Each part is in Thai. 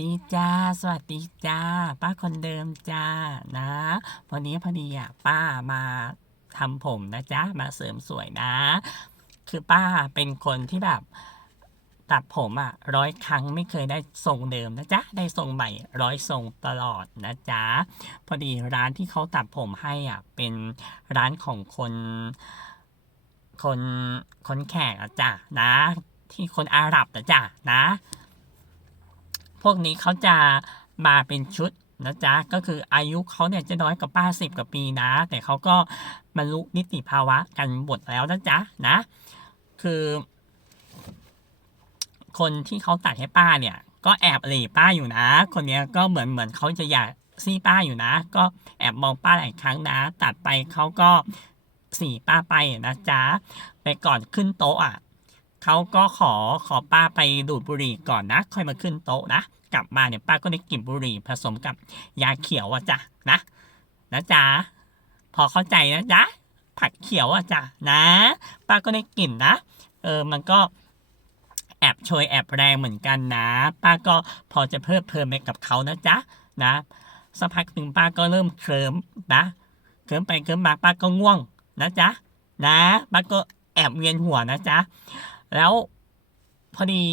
ดีจ้า สวัสดีจ้า ป้าคนเดิมจ้านะ วันนี้พอดีอะป้ามาทำผมนะจ๊ะ มาเสริมสวยนะ คือป้าเป็นคนที่แบบตัดผมอะร้อยครั้งไม่เคยได้ทรงเดิมนะจ๊ะ ได้ทรงใหม่ร้อยทรงตลอดนะจ๊ะ พอดีร้านที่เขาตัดผมให้อะเป็นร้านของคนคนคนแขกอะจ้ะนะ ที่คนอาหรับนะจ๊ะนะ พวกนี้เขาจะมาเป็นชุดนะจ๊ะก็คืออายุเขาเนี่ยจะน้อยกว่าป้าสิบกว่าปีนะ แต่เขาก็บรรลุนิติภาวะกันหมดแล้วนะจ๊ะนะ คือ คนที่เขาตัดให้ป้าเนี่ย ก็แอบหลีป้าอยู่นะ คนนี้ก็เหมือนเหมือนเขาจะอยากซี่ป้าอยู่นะ ก็แอบมองป้าหลายครั้งนะ ตัดไปเขาก็สี่ป้าไปนะจ๊ะแต่ก่อนขึ้นโต๊ะอะ เขาก็ขอขอป้าไปดูดบุหรี่ก่อนนะ ค่อยมาขึ้นโต๊ะนะ กลับมาเนี่ยป้าก็ได้กลิ่นบุหรี่ผสมกับยาเขียวอะจ้ะนะนะจ๊ะพอเข้าใจนะจ๊ะผักเขียวอะจ้ะนะ ป้าก็ได้กลิ่นนะ เออมันก็แอบโชยแอบแรงเหมือนกันนะ ป้าก็พอจะเพลิดเพลินไปกับเขานะจ๊ะนะสักพักหนึ่งป้าก็เริ่มเคลิ้มนะเคลิ้มไปเคลิ้มมาป้าก็ง่วงนะจ๊ะนะป้าก็แอบเวียนหัวนะจ๊ะ แล้วพอดี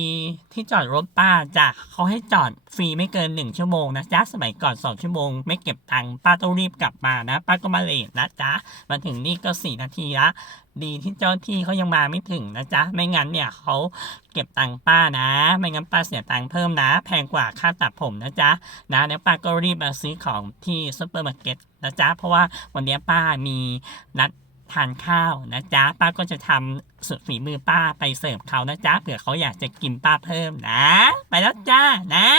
ที่จอดรถป้าจ้ะเขาให้จอดฟรีไม่เกินหนึ่งชั่วโมงนะจ๊ะสมัยก่อนสองชั่วโมง ไม่เก็บตังค์ป้าต้องรีบกลับมานะ ป้าก็มาเลทนะจ๊ะมาถึงนี่ก็สี่นาทีละดีที่เจ้าที่เขายังมาไม่ถึงนะจ๊ะไม่งั้นเนี่ยเขาเก็บตังค์ป้านะ ไม่งั้นป้าเสียตังค์เพิ่มนะ แพงกว่าค่าตัดผมนะจ๊ะนะแล้วป้าก็รีบมาซื้อของที่ซูเปอร์มาร์เก็ตนะจ๊ะเพราะว่าวันนี้ป้ามีนัด ทานข้าวนะจ๊ะป้าก็จะทำสุดฝีมือป้าไปเสิร์ฟเขานะจ๊ะเผื่อเขาอยากจะกินป้าเพิ่มนะ ไปแล้วจ้านะ